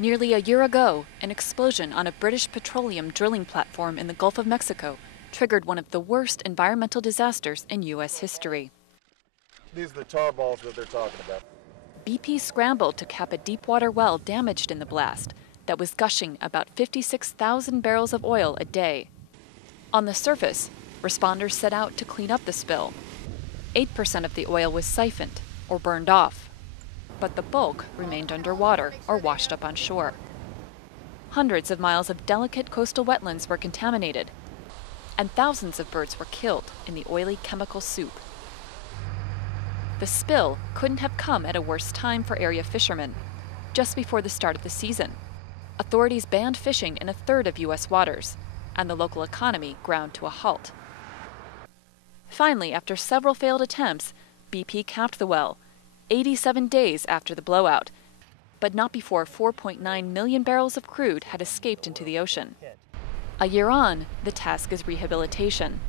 Nearly a year ago, an explosion on a British petroleum drilling platform in the Gulf of Mexico triggered one of the worst environmental disasters in U.S. history. These are the tar balls that they're talking about. BP scrambled to cap a deepwater well damaged in the blast that was gushing about 56,000 barrels of oil a day. On the surface, responders set out to clean up the spill. 8% of the oil was siphoned or burned off, but the bulk remained underwater or washed up on shore. Hundreds of miles of delicate coastal wetlands were contaminated, and thousands of birds were killed in the oily chemical soup. The spill couldn't have come at a worse time for area fishermen, just before the start of the season. Authorities banned fishing in a third of U.S. waters, and the local economy ground to a halt. Finally, after several failed attempts, BP capped the well, 87 days after the blowout, but not before 4.9 million barrels of crude had escaped into the ocean. A year on, the task is rehabilitation.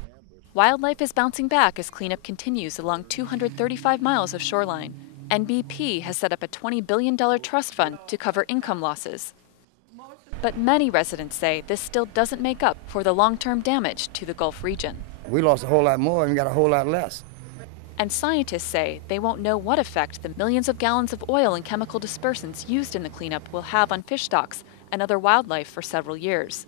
Wildlife is bouncing back as cleanup continues along 235 miles of shoreline, and BP has set up a $20 billion trust fund to cover income losses. But many residents say this still doesn't make up for the long-term damage to the Gulf region. We lost a whole lot more and got a whole lot less. And scientists say they won't know what effect the millions of gallons of oil and chemical dispersants used in the cleanup will have on fish stocks and other wildlife for several years.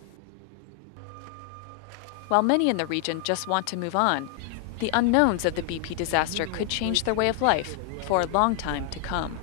While many in the region just want to move on, the unknowns of the BP disaster could change their way of life for a long time to come.